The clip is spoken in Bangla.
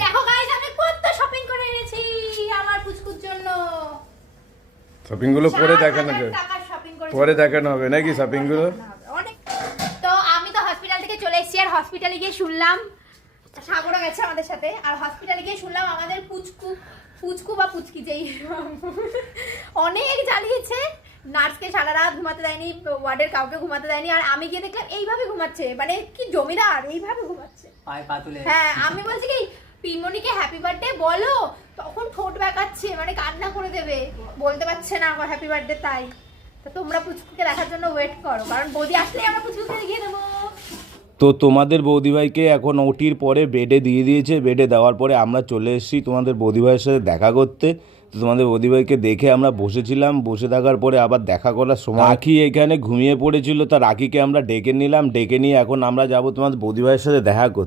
দেখো গাইস আমি কত শপিং করে এনেছি আমার পুচকুর জন্য। শপিং গুলো পরে দেখানো যাবে, পরে দেখানো হবে নাকি শপিং গুলো। অনেক। তো আমি তো হসপিটাল থেকে চলে এসেছি, আর হসপিটালে গিয়ে শুনলাম সাগরও গেছে আমাদের সাথে, আর হসপিটালে গিয়ে শুনলাম আমাদের পুচকু বা পুচকি যেই অনেক জ্বালিয়েছে। নার্সকে সারা রাত ঘুমাতে দেয়নি, ওয়ার্ডের কাউকে ঘুমাতে দেয়নি, আর আমি গিয়ে দেখলাম এইভাবে ঘুমাচ্ছে, মানে কি জমিদার এইভাবে ঘুমাচ্ছে। হ্যাঁ আমি বলছি কি পিমনিকে হ্যাপি বার্থডে বলো, তখন ঠোঁট বেঁকাচ্ছে, মানে কান্না করে দেবে, বলতে পারছে না আমার হ্যাপি বার্থডে। তাই তো তোমরা পুচকুকে দেখার জন্য ওয়েট করো, কারণ বৌদি আসলেই আমরা পুচকুকে দেখিয়ে দেবো। তো তোমাদের বৌদিভাইকে এখন ওটির পরে বেডে দিয়ে দিয়েছে, বেডে দেওয়ার পরে আমরা চলে এসেছি তোমাদের বৌদিভাইয়ের সাথে দেখা করতে। তো তোমাদের বৌদিভাইকে দেখে আমরা বসেছিলাম, বসে থাকার পরে আবার দেখা করার সময় রাখি এখানে ঘুমিয়ে পড়েছিল, তা রাখিকে আমরা ডেকে নিলাম, ডেকে নিয়ে এখন আমরা যাবো তোমাদের বৌদিভাইয়ের সাথে দেখা করতে।